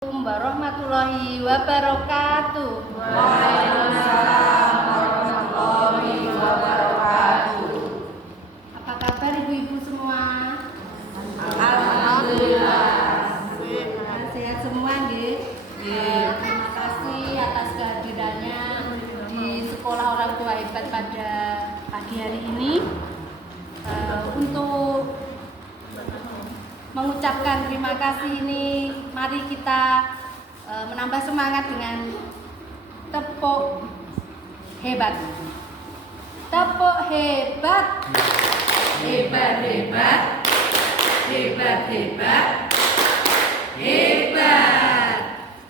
Assalamualaikum warahmatullahi wabarakatuh. Waalaikumsalam warahmatullahi wabarakatuh. Apa kabar ibu-ibu semua? Alhamdulillah. Sehat semua nggih? Terima kasih atas kehadirannya di Sekolah Orang Tua Hebat pada pagi hari ini. Untuk mengucapkan terima kasih ini, mari kita menambah semangat dengan tepuk hebat. Tepuk hebat. Hebat, hebat. Hebat, hebat. Hebat.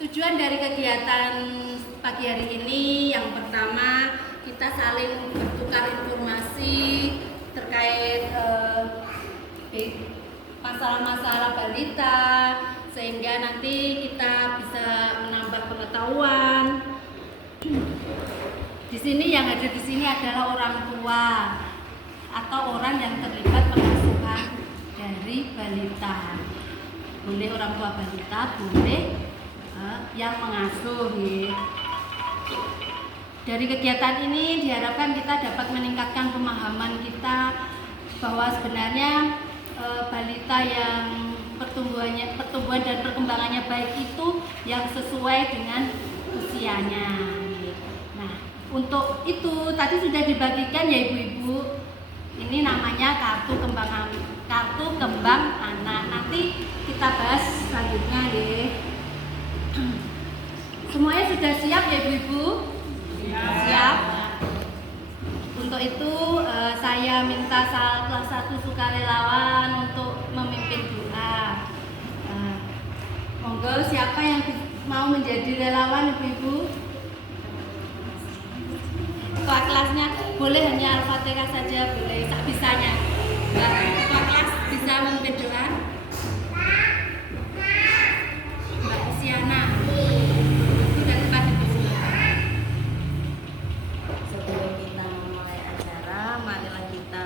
Tujuan dari kegiatan pagi hari ini yang pertama, kita saling bertukar informasi terkait masalah-masalah balita, sehingga nanti kita bisa menambah pengetahuan. Di sini yang ada di sini adalah orang tua atau orang yang terlibat pengasuhan dari balita. Boleh orang tua balita, boleh yang mengasuh. Dari kegiatan ini diharapkan kita dapat meningkatkan pemahaman kita bahwa sebenarnya balita yang pertumbuhan dan perkembangannya baik itu yang sesuai dengan usianya. Nah, untuk itu tadi sudah dibagikan ya ibu-ibu. Ini namanya kartu kembang anak. Nanti kita bahas selanjutnya ya. Semuanya sudah siap ya ibu-ibu? Siap. Untuk itu saya minta kelas 1 sukarelawan untuk memimpin doa. Monggo siapa yang mau menjadi relawan ibu-ibu? Ketua kelasnya boleh hanya Al-Fatihah saja, boleh tak bisanya. Ketua kelas bisa memimpin doa. Mbak Isyana. Sudah tepat ibu. Sebelum kita memulai acara, marilah kita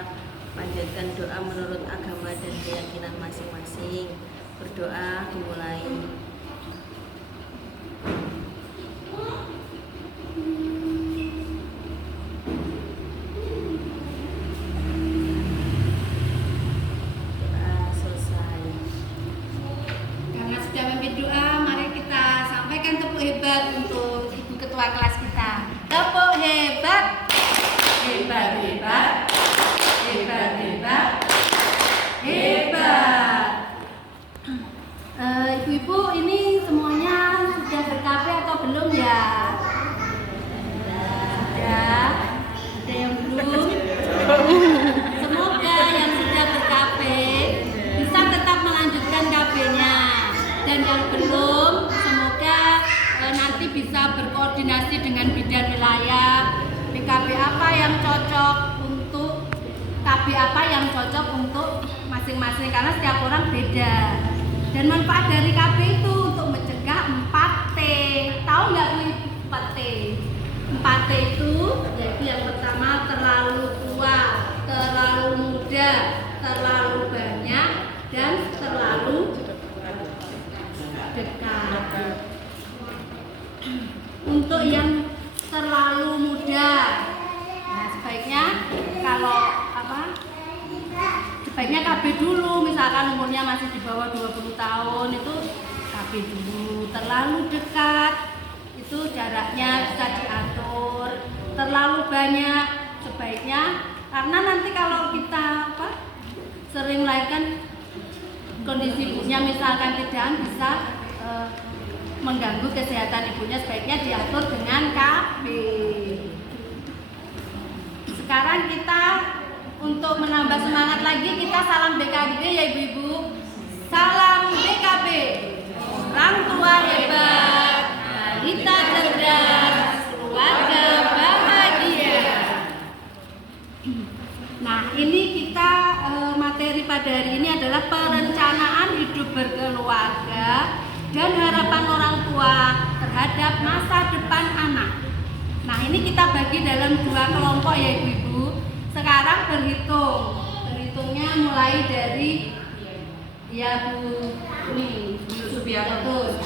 panjatkan doa menurut agama dan keyakinan masing-masing. Berdoa dimulai. Doa selesai. Karena sudah memimpin doa, mari kita sampaikan tepuk hebat untuk ibu ketua kelas kita. Tepuk hebat. Hebat, hebat. Hebat, hebat. Hebat. Ibu-ibu ini semuanya sudah ber-KP atau belum ya? Sudah. Ada yang belum? Semoga yang sudah ber-KP bisa tetap melanjutkan KB-nya. Dan yang belum, semoga nanti bisa berkoordinasi dengan bidan wilayah. BKB apa yang cocok untuk KB apa yang cocok untuk masing-masing, karena setiap orang beda. Dan manfaat dari KB itu untuk mencegah 4T. Tahu nggak Bu 4T? 4T itu yaitu yang pertama terlalu tua, terlalu muda, terlalu banyak, dan terlalu dekat. Untuk yang terlalu muda, nah sebaiknya sebaiknya KB dulu, misalkan umurnya masih di bawah 20 tahun itu KB dulu. Terlalu dekat itu jaraknya bisa diatur. Terlalu banyak sebaiknya, karena nanti kalau kita sering melahirkan, kondisi ibunya misalkan tidak bisa mengganggu kesehatan ibunya, sebaiknya diatur dengan KB. Sekarang kita untuk menambah semangat lagi, kita salam BKB ya ibu-ibu. Salam BKB, orang tua hebat, balita cerdas, keluarga bahagia. Nah, ini kita materi pada hari ini adalah perencanaan hidup berkeluarga dan harapan orang tua terhadap masa depan anak. Nah, ini kita bagi dalam 2 kelompok ya ibu-ibu. Sekarang berhitungnya mulai dari ya Bu ini Subianto.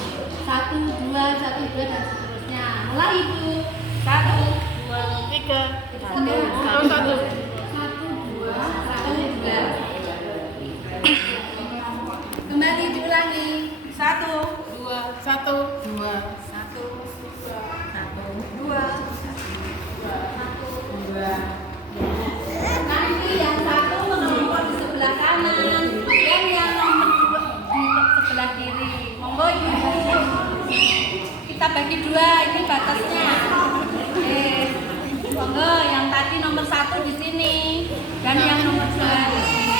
2 dan seterusnya. Mulai Ibu. 1, 2, 3. 1, 2, 3. Kembali diulangi. 1, 2, 1, 2, 1, 2, 2. Nanti yang 1 menumpuk di sebelah kanan, dan yang nomor 2 di sebelah kiri. Monggo Ibu. Kita bagi 2, ini batasnya. Monggo yang tadi nomor 1 di sini dan yang nomor 2 di sini.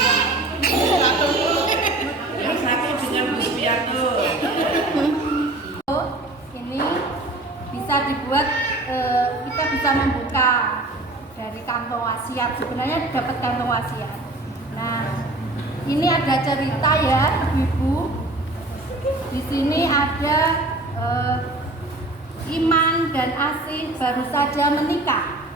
Yang 1 dengan Gus Pianto. Ini bisa dibuat, kita bisa membuka dari kantong wasiat. Sebenarnya dapat kantong wasiat. Nah, ini ada cerita ya, Ibu. Di sini ada Iman dan Asih baru saja menikah.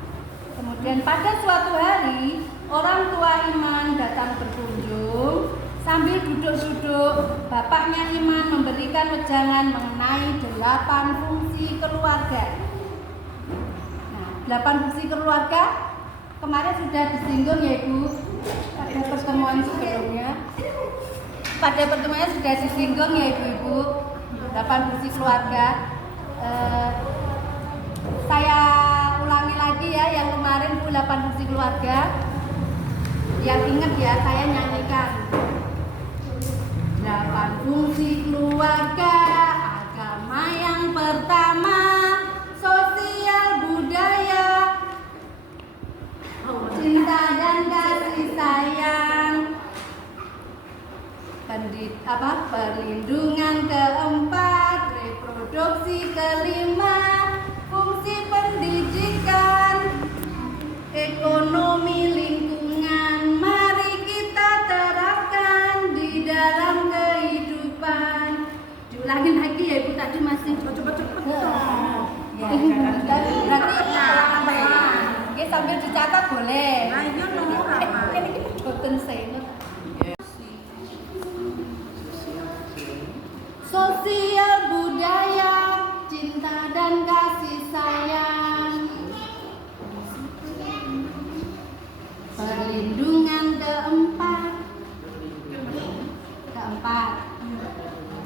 Kemudian pada suatu hari orang tua Iman datang berkunjung. Sambil duduk-duduk, bapaknya Iman memberikan wejangan mengenai 8 fungsi keluarga. Nah, 8 fungsi keluarga kemarin sudah disinggung ya Ibu pada pertemuan sebelumnya. Pada pertemuannya sudah disinggung ya Ibu-ibu 8 fungsi keluarga. Saya ulangi lagi ya yang kemarin Bu 8 fungsi keluarga. Yang ingat ya saya nyanyikan 8 fungsi keluarga. Agama yang pertama, sosial budaya, cinta dan kasih sayang, perlindungan keempat, reproduksi kelima, fungsi pendidikan, ekonomi lingkungan. Mari kita terapkan di dalam kehidupan. Diulangin lagi ya Ibu, tadi masih cepet. Ya, berarti pelan-pelan. Oke, sambil dicatat boleh. Nah, ini nomor apa? Ini boten saya. Sosial budaya, cinta dan kasih sayang, perlindungan keempat,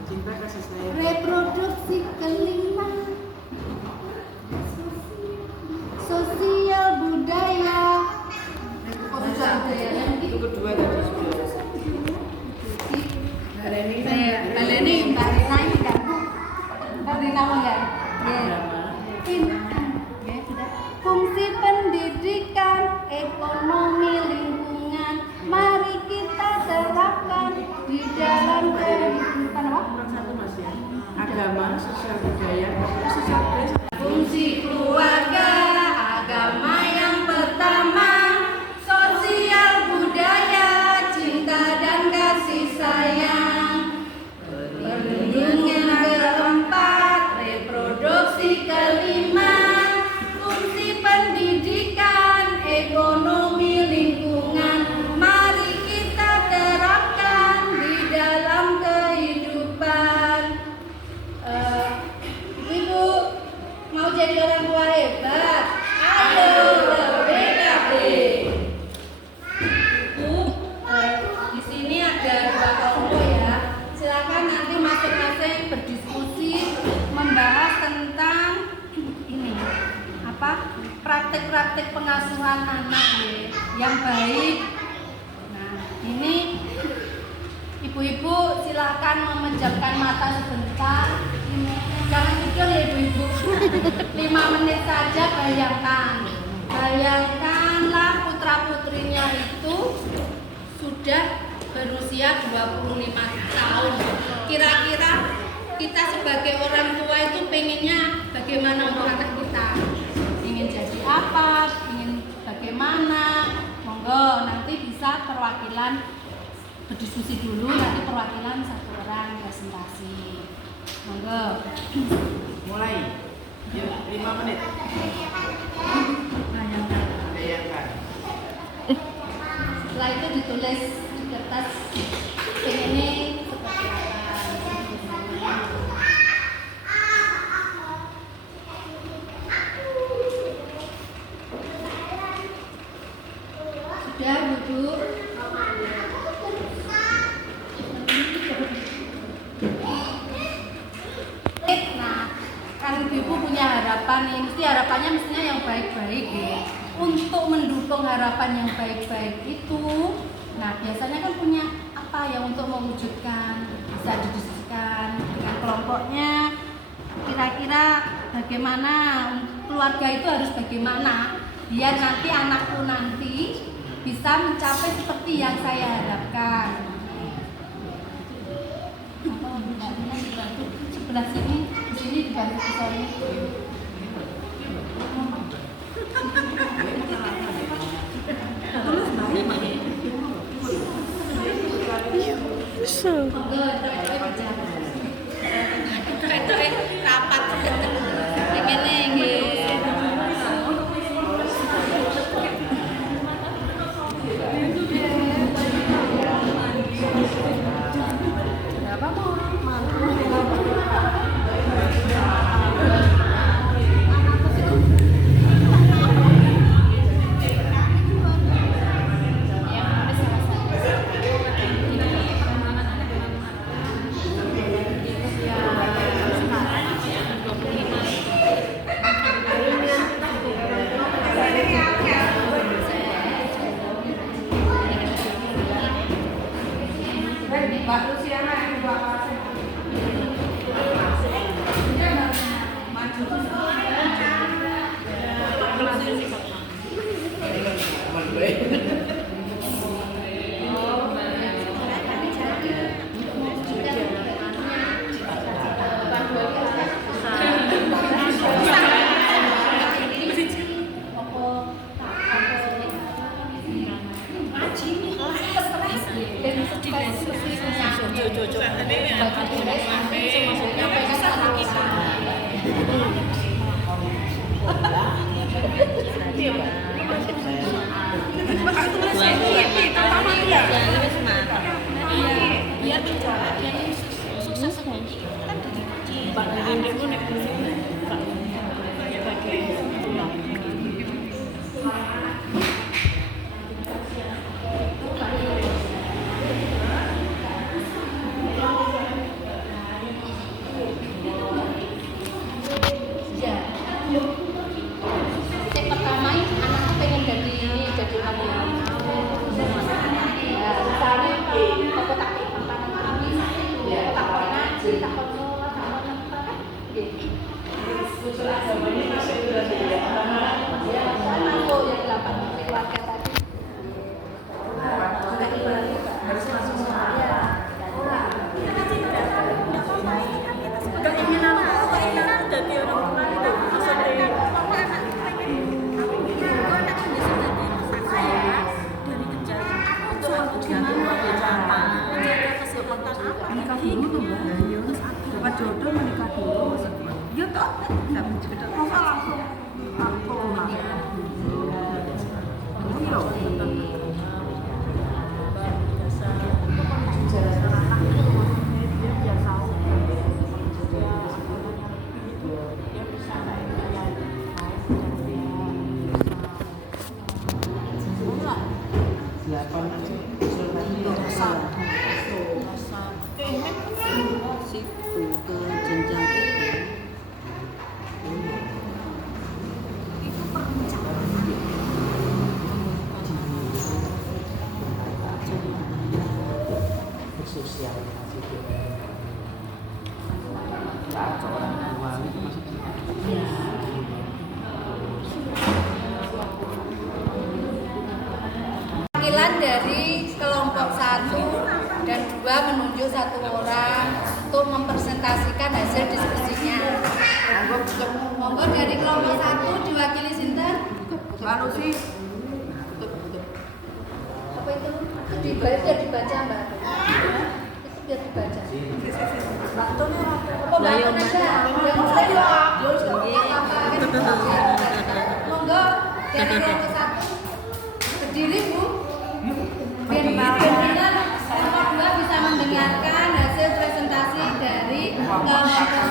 Cinta kasih sayang. reproduksi kelima, sosial budaya. Sosial budaya lagi. Itu kedua tadi sudah. Mbak Leni, Mbak Rina ini kan? Mbak Rina mau ya? Ya sudah. Fungsi pendidikan, ekonomi lingkungan, mari kita terapkan di dalam kehidupan apa? Nomor 1 Mas ya. Agama, sosial budaya, sosial budaya. Fungsi keluarga, agama yang pertama, sosial budaya, cinta dan kasih sayang, perlindungan keempat, reproduksi kelima, fungsi pendidikan, ekonomi lingkungan. Mari kita terapkan di dalam kehidupan. Ibu mau jadi orang tua hebat? Ayo WKB. Bu, di sini ada 2 kelompok ya. Silakan nanti masing-masing berdiskusi membahas tentang ini praktik-praktik pengasuhan anak yang baik. Nah, ini ibu-ibu silakan memejamkan mata sebentar. Jangan tidur ya ibu-ibu. 5 menit saja bayangkanlah putra-putrinya itu sudah berusia 25 tahun. Kira-kira kita sebagai orang tua itu pengennya bagaimana untuk anak kita? Ingin jadi apa? Ingin bagaimana? Monggo nanti bisa perwakilan berdiskusi dulu, nanti perwakilan 1 orang presentasi. Monggo. Mulai. Yuk, 5 menit. Bayangkan. Setelah itu ditulis di kertas ini seperti apa. harapan nih, harapannya mestinya yang baik-baik ya. Untuk mendukung harapan yang baik-baik itu, nah biasanya kan punya apa ya untuk mewujudkan, bisa didiskusikan dengan kelompoknya. Kira-kira bagaimana keluarga itu harus bagaimana biar nanti anakku nanti bisa mencapai seperti yang saya harapkan. Sebelah sini, di sini dibantu saya. Rapat. Wakilan dari kelompok 1 dan 2 menunjuk 1 orang untuk mempresentasikan hasil diskusinya. Monggo dari kelompok 1 diwakili sinten? Anu sih. Apa itu? Biar dibaca Mbak. Itu biar dibaca. Apa Mbak aja? Monggo dari kelompok 1 berdiri Bu. Biar kelompok 2 bisa mendengarkan hasil presentasi dari kelompok 1.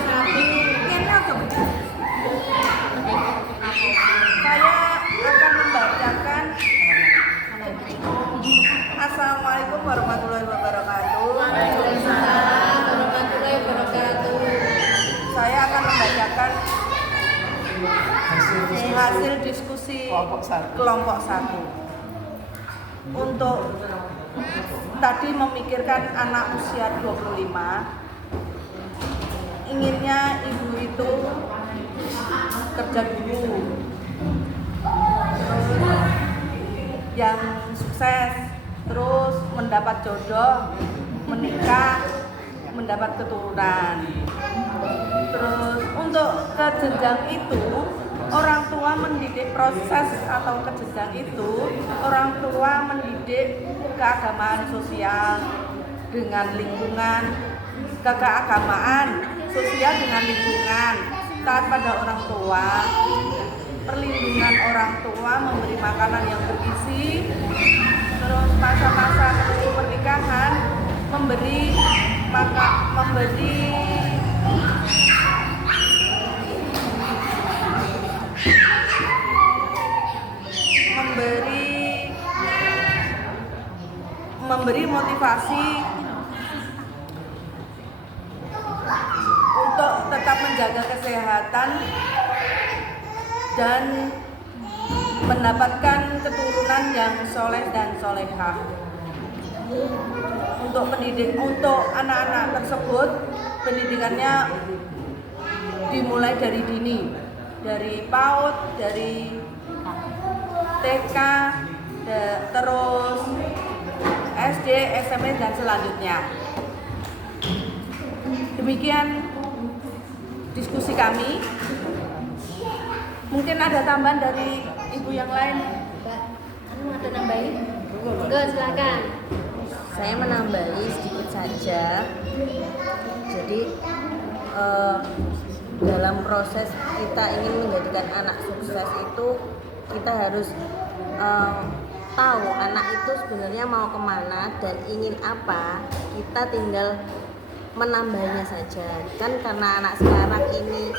Saya akan membacakan. Assalamualaikum warahmatullahi wabarakatuh. Waalaikumsalam warahmatullahi wabarakatuh. Saya akan membacakan hasil diskusi kelompok 1. Untuk tadi memikirkan anak usia 25, inginnya ibu itu kerja dulu, yang sukses, terus mendapat jodoh, menikah, mendapat keturunan. Terus untuk ke jenjang itu, orang tua mendidik proses atau ke jenjang itu, orang tua mendidik keagamaan sosial dengan lingkungan, keagamaan sosial dengan lingkungan, taat pada orang tua, perlindungan orang tua, memberi makanan yang bergizi, terus masa-masa menuju pernikahan memberi motivasi untuk tetap menjaga kesehatan dan mendapatkan keturunan yang soleh dan solehah. Untuk anak-anak tersebut, pendidikannya dimulai dari dini, dari PAUD, dari TK, terus SD, SMP, dan selanjutnya. Demikian diskusi kami. Mungkin ada tambahan dari ibu yang lain. Ada nambahin? Enggak, silakan. Saya menambahi sedikit saja. Jadi dalam proses kita ingin menjadikan anak sukses itu, kita harus tahu anak itu sebenarnya mau kemana dan ingin apa. Kita tinggal menambahnya saja. Kan karena anak sekarang ini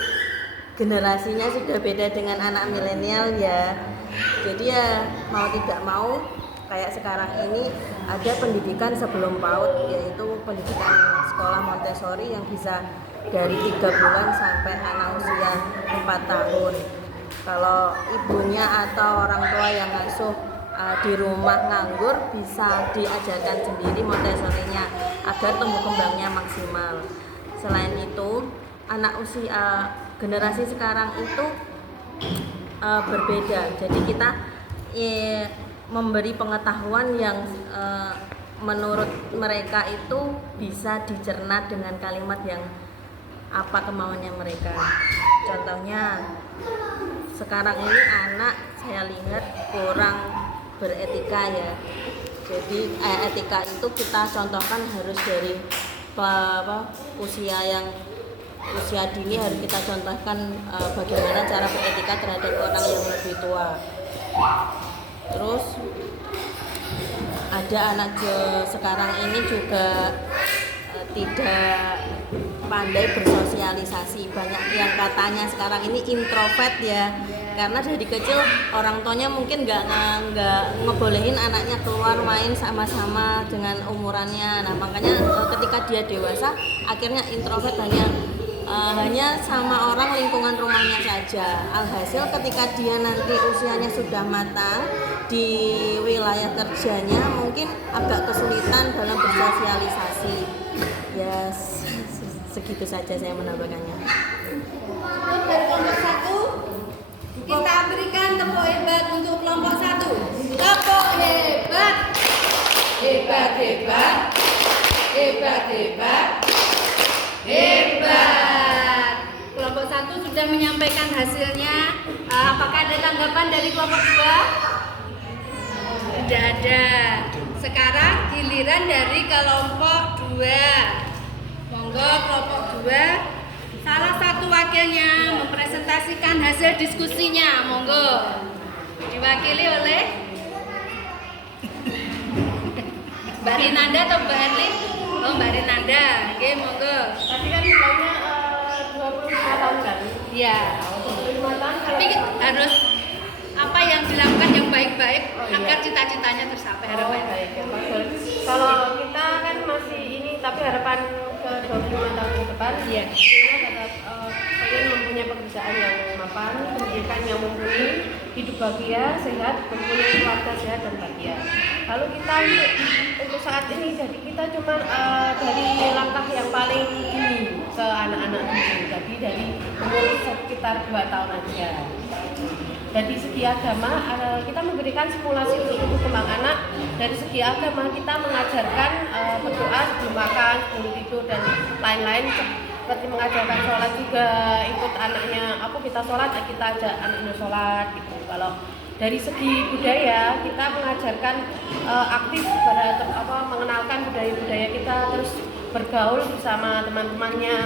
generasinya sudah beda dengan anak milenial ya. Jadi ya mau tidak mau, kayak sekarang ini ada pendidikan sebelum PAUD, yaitu pendidikan sekolah Montessori yang bisa dari 3 bulan sampai anak usia 4 tahun. Kalau ibunya atau orang tua yang ngasuh di rumah nganggur, bisa diajarkan sendiri Montessori-nya agar tumbuh kembangnya maksimal. Selain itu, anak usia generasi sekarang itu berbeda. Jadi kita memberi pengetahuan yang menurut mereka itu bisa dicerna dengan kalimat yang apa kemauannya mereka. Contohnya sekarang ini anak saya lihat kurang beretika ya. Jadi etika itu kita contohkan harus dari usia dini, harus kita contohkan bagaimana cara beretika terhadap orang yang lebih tua. Terus ada anak sekarang ini juga tidak pandai bersosialisasi. Banyak yang katanya sekarang ini introvert ya, karena dari kecil orang tuanya mungkin nggak ngebolehin anaknya keluar main sama-sama dengan umurannya. Nah makanya ketika dia dewasa akhirnya introvert, hanya sama orang lingkungan rumahnya saja. Alhasil ketika dia nanti usianya sudah matang di wilayah kerjanya mungkin agak kesulitan dalam bersosialisasi. Ya segitu saja saya menambahkannya. Untuk dari kelompok 1, kita berikan tepuk hebat untuk kelompok 1. Tepuk hebat. Hebat, hebat. Hebat, hebat. Hebat. Kelompok 1 sudah menyampaikan hasilnya. Apakah ada tanggapan dari kelompok 2? Tidak ada. Sekarang giliran dari kelompok 2. Monggo kelompok 2, salah satu wakilnya mempresentasikan hasil diskusinya. Monggo. Diwakili oleh Mbak Rinanda atau Mbak Erlin? Oh, Mbak Rinanda. Oke, monggo. Tadi kan nilainya 25 tahun kan? Iya. 25 tahun. Tapi harus apa yang dilakukan yang baik-baik agar cita-citanya tercapai. Baik ya, kalau kita kan masih ini, tapi harapan ke 25 tahun ke depan, Iya. kita tetap pengen mempunyai pekerjaan yang mapan, pendidikan yang mumpuni, hidup bahagia, sehat, mempunyai keluarga sehat dan bahagia. Lalu kita untuk saat ini, jadi kita cuma dari langkah yang paling dini ke anak-anak dulu. Jadi dari umur sekitar 2 tahun aja. Dari segi agama, kita memberikan simulasi untuk tumbuh kembang anak. Dari segi agama, kita mengajarkan berdoa sebelum makan, sebelum tidur, dan lain-lain. Seperti mengajarkan sholat juga, ikut anaknya, kita sholat, kita ajak anaknya sholat gitu. Kalau dari segi budaya, kita mengajarkan aktif mengenalkan budaya-budaya kita, terus bergaul bersama teman-temannya.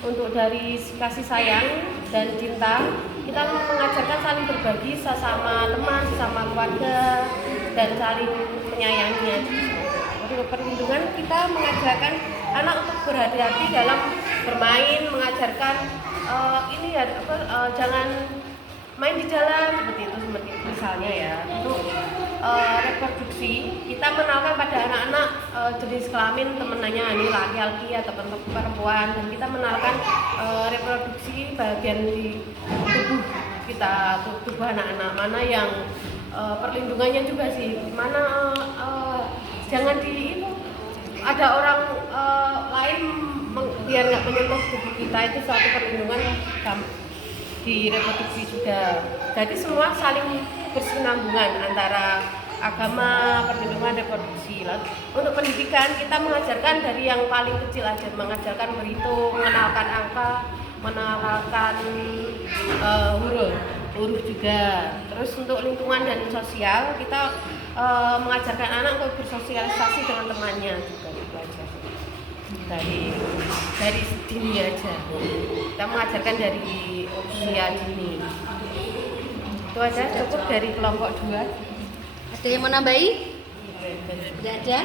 Untuk dari kasih sayang dan cinta, kita mengajarkan saling berbagi sesama teman, sesama keluarga, dan saling menyayangi. Untuk perlindungan, kita mengajarkan anak untuk berhati-hati dalam bermain, mengajarkan jangan main di jalan seperti itu misalnya ya. Untuk reproduksi, kita mengenalkan pada anak-anak jenis kelamin temenannya ini laki-laki atau perempuan, dan kita mengenalkan reproduksi bagian di tubuh kita, tubuh anak-anak mana yang perlindungannya juga sih, mana jangan ada orang lain biar nggak menyentuh tubuh kita, itu suatu perlindungan di reproduksi juga. Jadi semua saling bersinambungan antara agama, perlindungan, reproduksi. Untuk pendidikan, kita mengajarkan dari yang paling kecil aja, mengajarkan berhitung, mengenalkan angka, mengenalkan huruf juga. Terus untuk lingkungan dan sosial, kita mengajarkan anak untuk bersosialisasi dengan temannya juga, itu aja. Dari dini aja, kita mengajarkan dari usia dini. Itu aja, cukup dari kelompok 2. Ada yang mau nambahi? Tidak ada?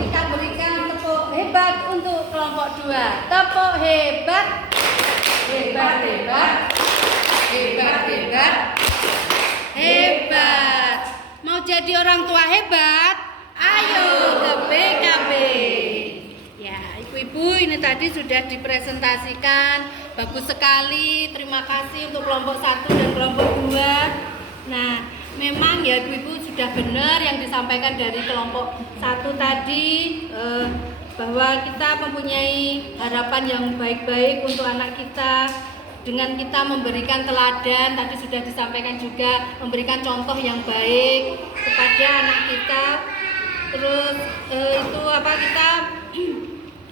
Kita berikan tepuk hebat untuk kelompok 2. Tepuk hebat. Hebat, hebat. Hebat, hebat. Hebat. Mau jadi orang tua hebat? Ayo ke BKB. Ya, ibu-ibu, ini tadi sudah dipresentasikan. Bagus sekali. Terima kasih untuk kelompok 1 dan kelompok 2. Nah, memang ya ibu-ibu sudah benar yang disampaikan dari kelompok 1 tadi, bahwa kita mempunyai harapan yang baik-baik untuk anak kita dengan kita memberikan teladan. Tadi sudah disampaikan juga, memberikan contoh yang baik kepada anak kita. Terus kita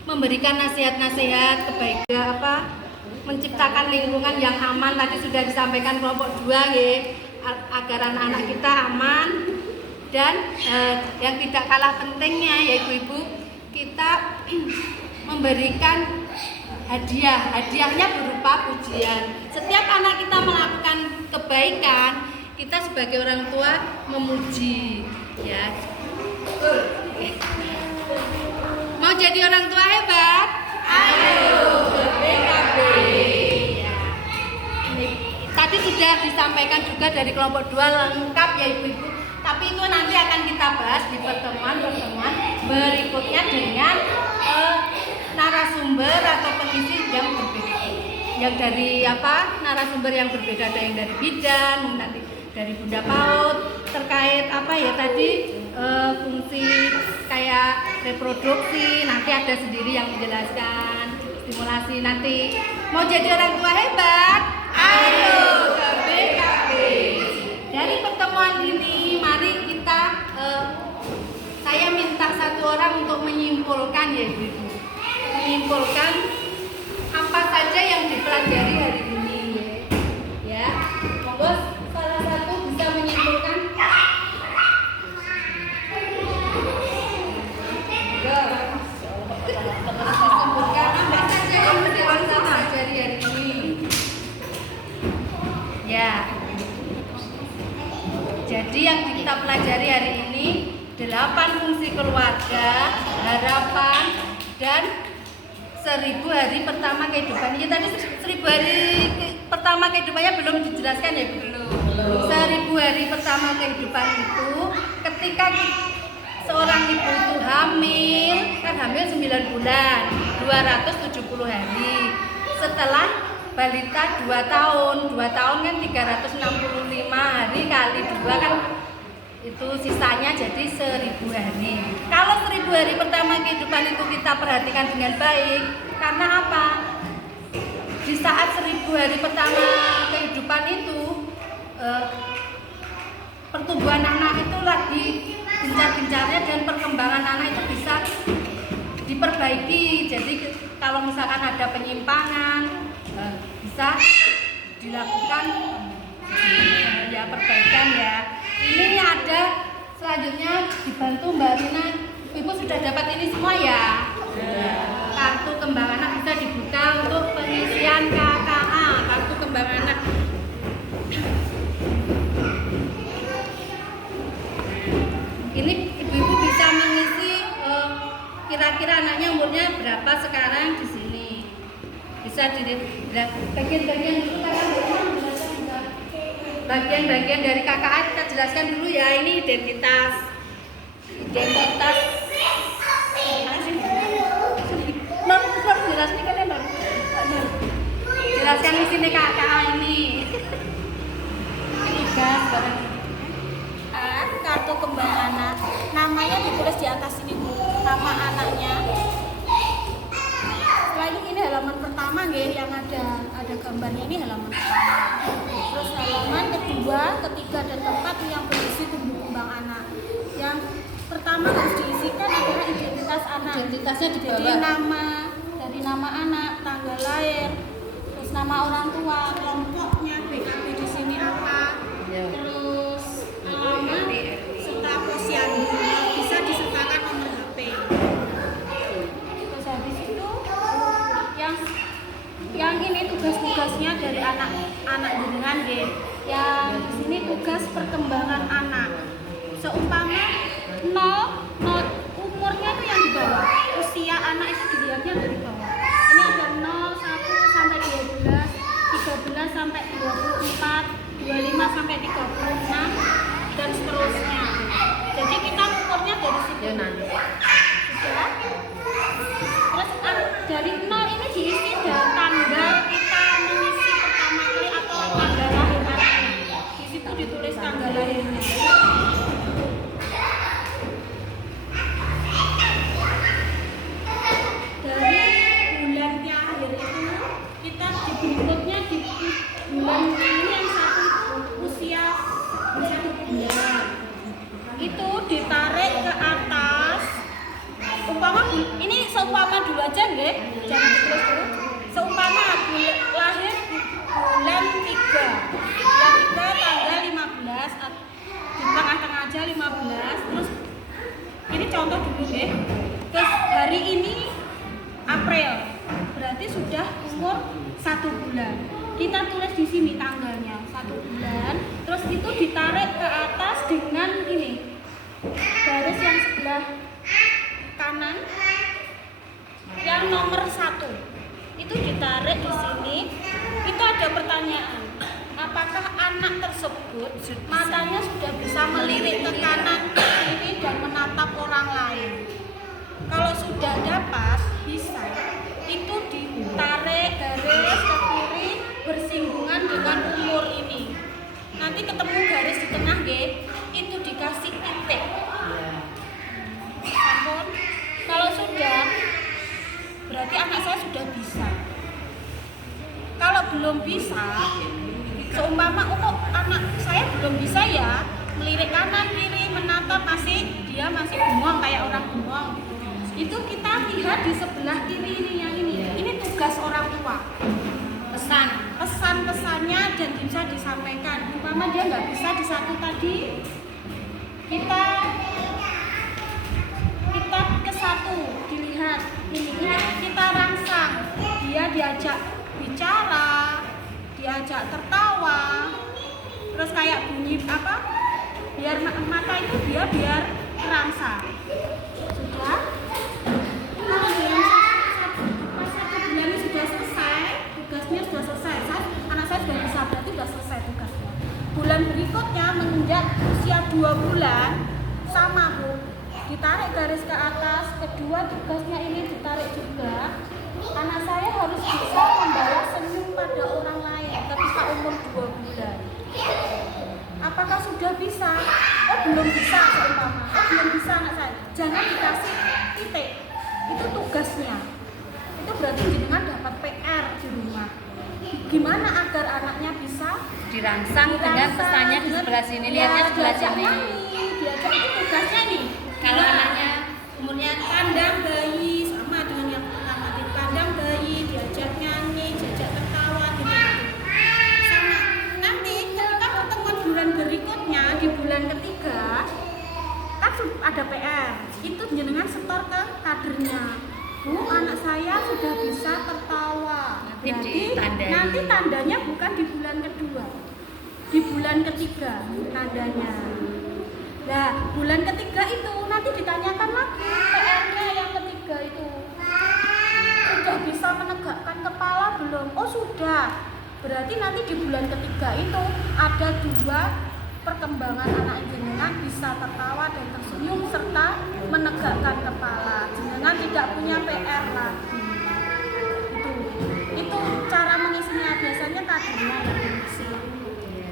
memberikan nasihat-nasihat kebaikan, menciptakan lingkungan yang aman. Tadi sudah disampaikan kelompok 2 ya, agar anak-anak kita aman. Dan yang tidak kalah pentingnya ya ibu-ibu, kita memberikan hadiahnya berupa pujian. Setiap anak kita melakukan kebaikan, kita sebagai orang tua memuji ya. Mau jadi orang tua hebat? Ayo ke BKB ya. Tadi sudah disampaikan juga dari kelompok 2 lengkap ya ibu-ibu. Tapi itu nanti akan kita bahas di pertemuan berikutnya dengan narasumber atau pengisi yang berbeda. Yang dari narasumber yang berbeda, ada yang dari bidan, nanti dari Bunda PAUD terkait tadi fungsi kayak reproduksi. Nanti ada sendiri yang menjelaskan stimulasi. Nanti mau jadi orang tua hebat? Ayo ke BKB. Dari pertemuan ini, mari kita saya minta satu orang untuk menyimpulkan ya ibu, menyimpulkan apa saja yang dipelajari hari ini ya. Monggo salah satu bisa menyimpulkan. Disimpulkan apa saja yang kita pelajari hari ini ya. Jadi yang kita pelajari hari ini 8 fungsi keluarga, harapan, dan 1000 hari pertama kehidupan. Ini tadi 1000 hari pertama kehidupannya belum dijelaskan ya Bu? Belum. 1000 hari pertama kehidupan itu ketika seorang ibu itu hamil 9 bulan, 270 hari. Setelah balita 2 tahun 2 tahun kan 365 hari kali 2 kan itu sisanya jadi 1000 hari. Kalau 1000 hari pertama kehidupan itu kita perhatikan dengan baik, karena apa? Di saat 1000 hari pertama kehidupan itu pertumbuhan anak itu lagi gencar-gencarnya dan perkembangan anak itu bisa diperbaiki. Jadi kalau misalkan ada penyimpangan bisa dilakukan ya perbaikan ya. Ini ada selanjutnya dibantu Mbak Rina. Ibu sudah dapat ini semua ya? Kartu kembang anak bisa dibuka untuk pengisian KKA, kartu kembang anak. Ini ibu-ibu bisa mengisi kira-kira anaknya umurnya berapa sekarang di sini. Bisa dilihat bagian-bagian itu bagian-bagian dari KKA kita jelaskan dulu ya. Ini identitas jelaskan di sini KKA ini tugas barang. Kartu kembang anak, namanya ditulis di atas ini Bu, nama anaknya. Setelah ini halaman pertama nggih, yang ada gambarnya, ini halaman pertama. Terus halaman kedua, ketiga dan keempat yang berisi tumbuh kembang anak. Yang pertama harus diisikan adalah identitas anak. Identitasnya di bawah. Jadi nama, dari nama anak, tanggal lahir, terus nama orang tua, kelompoknya, BKB di sini apa, terus alamat serta posyandu, bisa disertakan nomor HP. Terus habis itu yang ini tugas-tugasnya dari anak jenengan nggih. Yang di sini tugas perkembangan anak. Seumpama 0 umurnya itu yang di bawah. Usia anak itu dilihatnya dari bawah. Ini ada 0, 1 sampai 12, 13 sampai 24, 25 sampai 36 dan seterusnya. Jadi kita ukurnya dari situ. Sudah. Terus dari 0 ini diisi dari tanggal kita mengisi pertama kali atau tanggal lahir anaknya. Di situ ditulis tanggal lahirnya. Dari bulan terakhir itu kita di berikutnya di bulan ini yang satu itu usia 1 bulan. Itu ditarik ke atas. Ini seumpama dulu aja nggih, jangan ditulis dulu. Seumpama lahir di bulan 3. Bulan 3 tanggal 15 di tengah-tengah aja 15. Terus ini contoh dulu nggih. Terus hari ini April. Berarti sudah umur 1 bulan. Kita tulis di sini tanggalnya 1 bulan. Terus itu ditarik ke atas dengan ini. Garis yang sebelah kanan yang nomor 1 itu ditarik di sini. Itu ada pertanyaan, apakah anak tersebut matanya sudah bisa melirik ke kanan ke kiri dan menatap orang lain? Kalau sudah dapat bisa, itu ditarik garis ke kiri bersinggungan dengan umur ini. Nanti ketemu garis di tengah nggih, itu dikasih titik. Sampun. Kalau sudah, berarti anak saya sudah bisa. Kalau belum bisa, seumpama anak saya belum bisa ya, melirik kanan kiri menatap dia masih bengong kayak orang bengong. Itu kita lihat di sebelah kiri ini yang ini. Ini tugas orang tua. Pesan-pesannya dan bisa disampaikan. Umpama dia nggak bisa di satu tadi, kita ke satu dilihat ini kita rangsang, dia diajak bicara, diajak tertawa, terus kayak bunyi apa, biar mata itu biar rangsang. Sudah. Kalau dalam 1 bulan ini sudah selesai, tugasnya sudah selesai. Anak saya sudah bisa, berarti sudah selesai tugasnya. Bulan berikutnya menginjak usia 2 bulan, sama Bu, ditarik garis ke atas. Kedua tugasnya ini ditarik juga. Anak saya harus bisa membawa senyum pada belum bisa seumpama, belum bisa anak saya, jangan dikasih titik, itu tugasnya. Itu berarti jenengan dapat PR di rumah. Gimana agar anaknya bisa Dirangsang dengan pesannya di sebelah sini. Lihatnya sebelah sini. Diajak itu tugasnya nih. Kalau Nah, anaknya umurnya pandang bayi sama dengan yang pertama, dipandang bayi, diajak nyanyi, diajak tertawa gitu. Sama nanti ketika pertemuan bulan berikutnya di bulan ketiga kan ada PR, itu jenengan setor ke kadernya. Bu, anak saya sudah bisa tertawa. Nanti Berarti ditandai. nanti tandanya bukan di bulan kedua, di bulan ketiga tandanya. Nah, bulan ketiga itu nanti ditanyakan lagi PR-nya yang ketiga itu. Sudah bisa menegakkan kepala belum? Oh sudah. Berarti nanti di bulan ketiga itu ada 2 perkembangan anak jenengan, bisa tertawa dan tersenyum serta menegakkan kepala. Jenengan tidak punya PR lagi. Itu cara mengisinya, biasanya kadernya yang mengisi.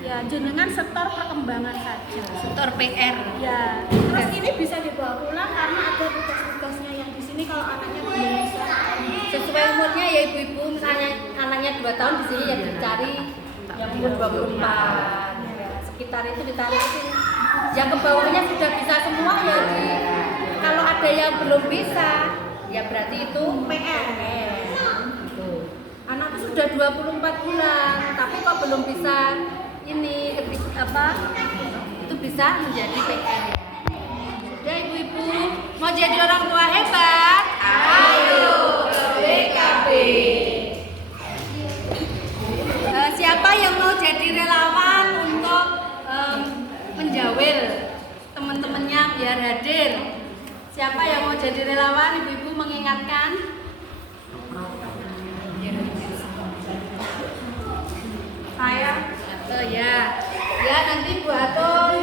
Ya, jenengan setor perkembangan saja. setor PR. Ya, terus ini bisa dibawa pulang karena ada tugas-tugasnya yang di sini kalau anaknya belum bisa. Sesuai umurnya ya ibu-ibu, misalnya anaknya 2 tahun di sini ya dicari yang umur 24. Ya, sekitar itu ditarikin. Yang ke bawahnya sudah bisa semua ya kalau ada yang belum bisa ya berarti itu PR. Gitu. Anak itu sudah 24 bulan tapi kok belum bisa ini itu bisa menjadi PR. Sudah ibu-ibu mau jadi orang tua hebat? Ayo BKB. Siapa yang mau jadi relawan untuk menjawil teman-temannya biar hadir? Siapa yang mau jadi relawan? Ibu-ibu mengingatkan. Saya. Ya nanti Bu Atul.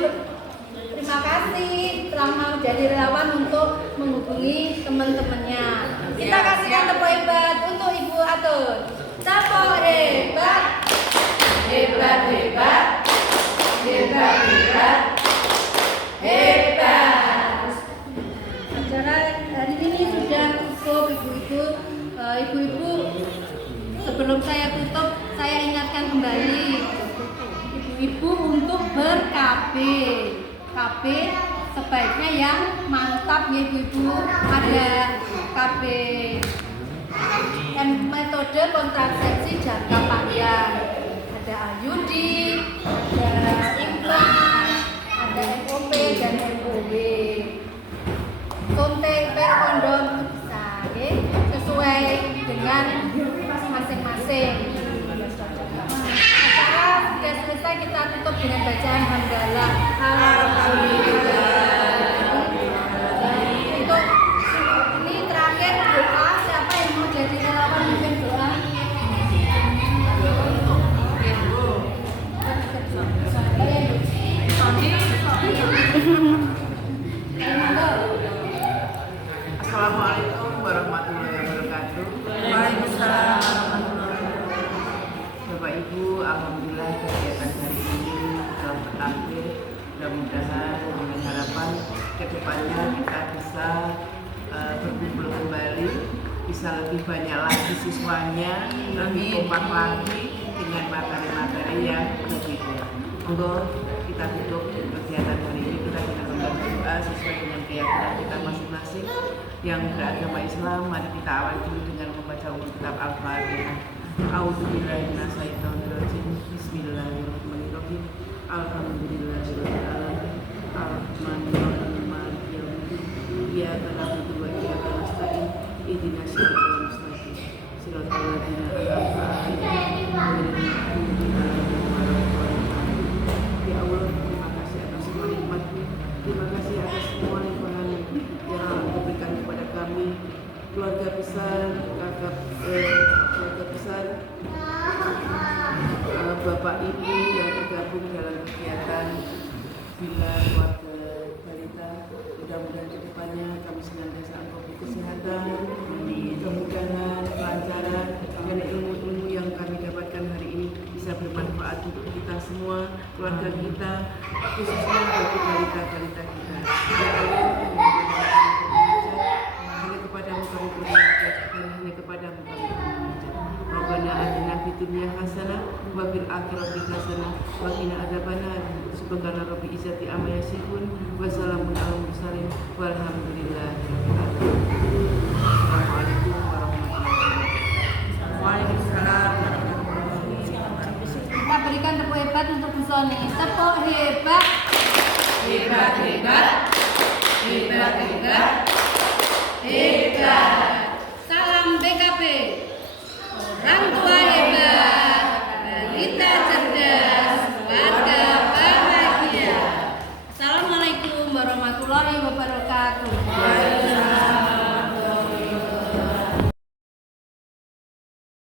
Terima kasih telah mau jadi relawan untuk menghubungi teman-temannya. Kita kasihkan tepuk hebat untuk Ibu Atul. Tepuk hebat. Hebat, hebat. Hebat, hebat. Hebat. Acara hari ini sudah cukup ibu-ibu. Ibu-ibu, sebelum saya tutup, saya ingatkan kembali ibu-ibu untuk ber-KB. KB sebaiknya yang mantap ya ibu-ibu. Ada KB dan metode kontrasepsi jangka panjang. Ada IUD, ada implan, ada FOP dan FOB. Suntik per kondom itu bisa, ya, sesuai dengan masing-masing. Acara sudah selesai, kita tutup dengan bacaan hamdalah. Alhamdulillah. Untuk ini terakhir doa, siapa yang mau jadi relawan mungkin doa? Assalamualaikum warahmatullahi wabarakatuh. Waalaikumsalam. Bapak Ibu, alhamdulillah kegiatan hari ini telah berakhir. Mudah-mudahan dengan harapan kedepannya kita bisa berkumpul kembali, bisa lebih banyak lagi siswanya, lebih kompak lagi dengan materi-materi yang berbeda. Monggo kita tutup kegiatan hari ini kita dengan membaca doa sesuai dengan keyakinan kita masing-masing. Yang beragama Islam, mari kita awali dulu dengan membaca kitab Al-Fatihah. A'udzubillahi minasyaitonirrajim. Bismillahirrahmanirrahim. Alhamdulillahirabbil alamin. Arrahmanirrahim. Maliki yaumiddin. Iyyaka na'budu wa iyyaka nasta'in. Ihdinas siratal mustaqim. Siratal ladzina an'amta 'alaihim ghairil maghdubi 'alaihim waladdallin. Ya Allah, terima kasih atas semua nikmat-Mu. Terima kasih atas semua limpahan yang Allah berikan kepada kami, keluarga besar, keluarga besar, Bapak Ibu yang tergabung dalam kegiatan Bila Keluarga Balita. Mudah-mudahan kedepannya kami senantiasa engkau kesehatan, kemudahan, kelancaran, dan ilmu-ilmu yang kami dapatkan hari ini bisa bermanfaat untuk kita semua. keluarga kita, khususnya bagi balita-balita kita. Ya Allah, hanya kepadamu kami bermunajat dan hanya kepadamu kami bermunajat. Rabbana atina fid dunya hasanah wa fil akhirati hasanah wa qina adzabannar. Subhana rabbil izzati amma yasifun wa salamun alal mursalin walhamdulillahi rabbil alamin. Assalamualaikum warahmatullahi wabarakatuh. Waalaikumsalam warahmatullahi wabarakatuh. Kita berikan tepuk hebat untuk Bu Soni. Tepuk hebat. Hebat, hebat, hebat, hebat, Hebat. Salam BKP. Orang tua hebat, balita cerdas, keluarga bahagia. Assalamualaikum warahmatullahi wabarakatuh.